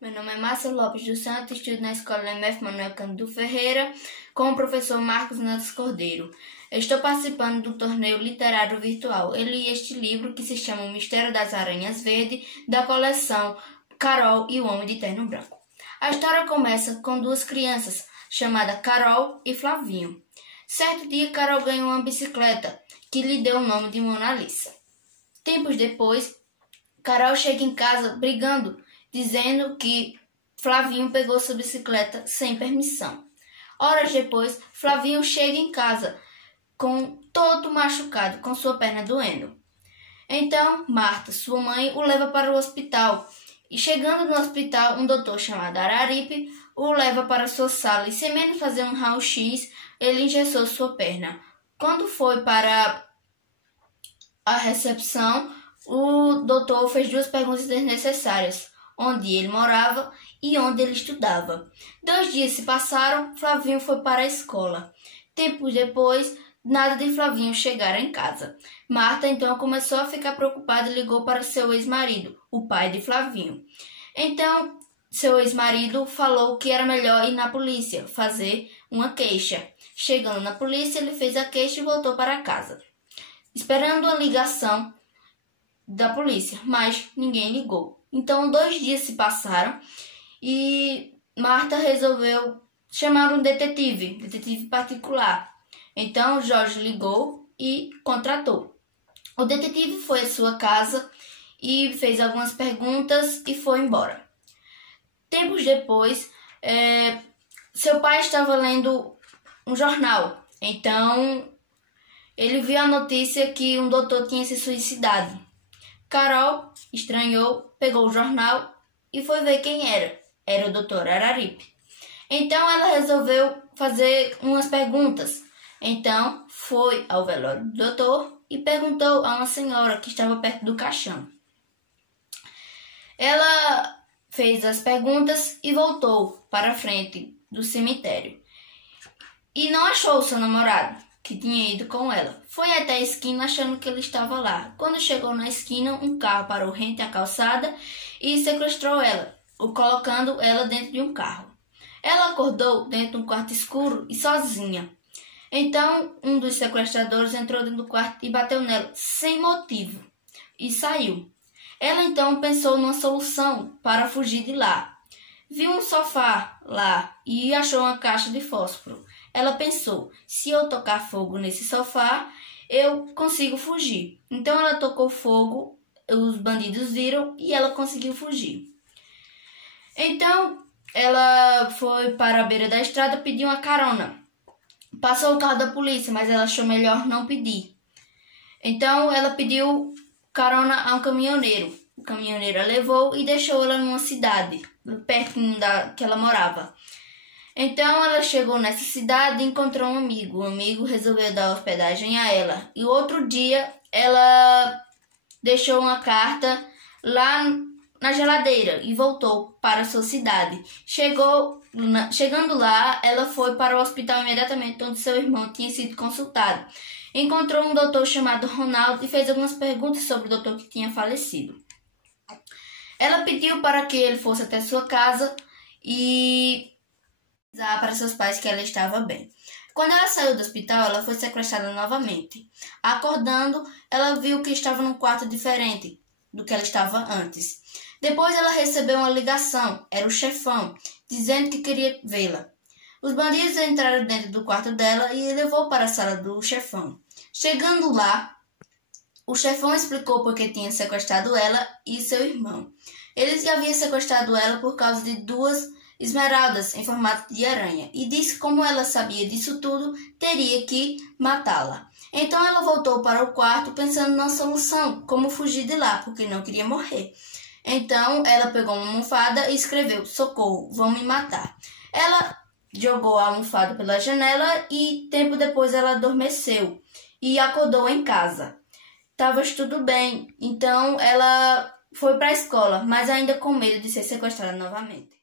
Meu nome é Márcia Lopes dos Santos, estudo na Escola MF Manuel Cândido Ferreira, com o professor Marcos Nantes Cordeiro. Eu estou participando do torneio literário virtual. Eu li este livro que se chama O Mistério das Aranhas Verdes, da coleção Carol e o Homem de Terno Branco. A história começa com duas crianças, chamadas Carol e Flavinho. Certo dia, Carol ganhou uma bicicleta, que lhe deu o nome de Mona Lisa. Tempos depois, Carol chega em casa brigando, dizendo que Flavinho pegou sua bicicleta sem permissão. Horas depois, Flavinho chega em casa com todo machucado, com sua perna doendo. Então, Marta, sua mãe, o leva para o hospital. E chegando no hospital, um doutor chamado Araripe o leva para sua sala e, sem menos fazer um raio-x, ele engessou sua perna. Quando foi para a recepção, o doutor fez duas perguntas desnecessárias: onde ele morava e onde ele estudava. 2 dias se passaram, Flavinho foi para a escola. Tempos depois, nada de Flavinho chegar em casa. Marta então começou a ficar preocupada e ligou para seu ex-marido, o pai de Flavinho. Então, seu ex-marido falou que era melhor ir na polícia, fazer uma queixa. Chegando na polícia, ele fez a queixa e voltou para casa, esperando a ligação da polícia, mas ninguém ligou. Então, 2 dias se passaram e Marta resolveu chamar um detetive particular. Então, Jorge ligou e contratou. O detetive foi à sua casa e fez algumas perguntas e foi embora. Tempos depois, seu pai estava lendo um jornal. Então, ele viu a notícia que um doutor tinha se suicidado. Carol estranhou, pegou o jornal e foi ver quem era. Era o Dr. Araripe. Então ela resolveu fazer umas perguntas. Então foi ao velório do doutor e perguntou a uma senhora que estava perto do caixão. Ela fez as perguntas e voltou para a frente do cemitério. E não achou o seu namorado, que tinha ido com ela. Foi até a esquina achando que ele estava lá. Quando chegou na esquina, um carro parou rente à calçada e sequestrou ela, colocando ela dentro de um carro. Ela acordou dentro de um quarto escuro e sozinha. Então, um dos sequestradores entrou dentro do quarto e bateu nela, sem motivo, e saiu. Ela então pensou numa solução para fugir de lá. Viu um sofá lá e achou uma caixa de fósforo. Ela pensou: se eu tocar fogo nesse sofá, eu consigo fugir. Então ela tocou fogo, os bandidos viram e ela conseguiu fugir. Então ela foi para a beira da estrada pedir uma carona. Passou o carro da polícia, mas ela achou melhor não pedir. Então ela pediu carona a um caminhoneiro. O caminhoneiro a levou e deixou ela numa cidade, pertinho da que ela morava. Então ela chegou nessa cidade e encontrou um amigo. O amigo resolveu dar hospedagem a ela. E outro dia ela deixou uma carta lá na geladeira e voltou para a sua cidade. Chegando lá, ela foi para o hospital imediatamente onde seu irmão tinha sido consultado. Encontrou um doutor chamado Ronaldo e fez algumas perguntas sobre o doutor que tinha falecido. Ela pediu para que ele fosse até sua casa e para seus pais que ela estava bem. Quando ela saiu do hospital, ela foi sequestrada novamente. Acordando, ela viu que estava num quarto diferente do que ela estava antes. Depois ela recebeu uma ligação, era o chefão, dizendo que queria vê-la. Os bandidos entraram dentro do quarto dela e levou para a sala do chefão. Chegando lá, o chefão explicou por que tinha sequestrado ela e seu irmão. Eles haviam sequestrado ela por causa de 2 esmeraldas em formato de aranha e disse que, como ela sabia disso tudo, teria que matá-la. Então ela voltou para o quarto pensando na solução, como fugir de lá, porque não queria morrer. Então ela pegou uma almofada e escreveu: socorro, vão me matar. Ela jogou a almofada pela janela e tempo depois ela adormeceu e acordou em casa. Estava tudo bem, então ela foi para a escola, mas ainda com medo de ser sequestrada novamente.